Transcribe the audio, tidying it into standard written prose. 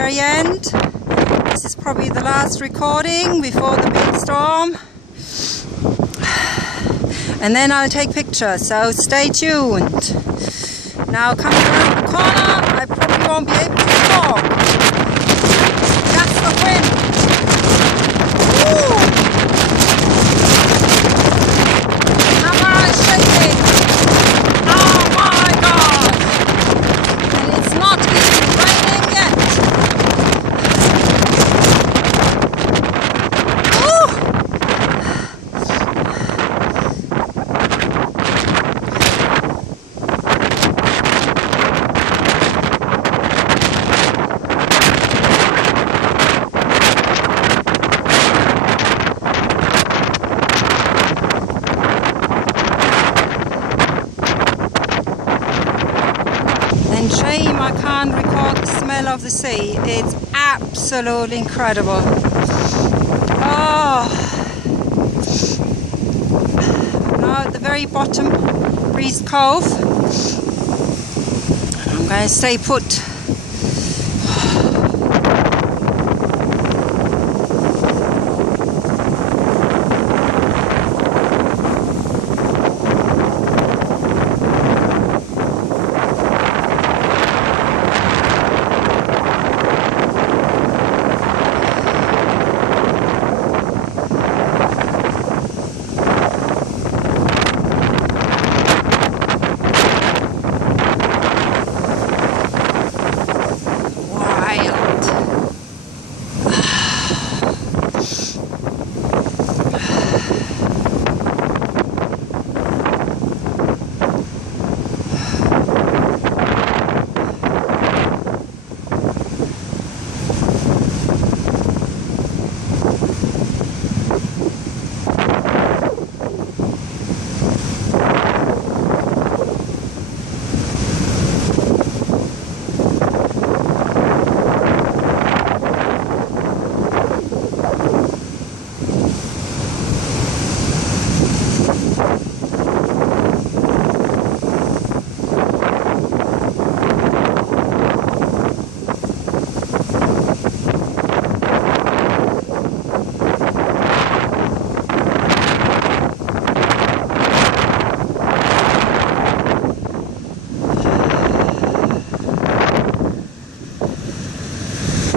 very end. This is probably the last recording before the big storm. And then I'll take pictures, so stay tuned. Now coming around the corner, I probably won't be able to talk. That's the wind. Woo! The camera is shaking. Oh my God! And it's not even raining yet. Woo! And shame I can't record the smell of the sea. It's absolutely incredible. Oh, now at the very bottom, Breeze Cove. I'm going to stay put.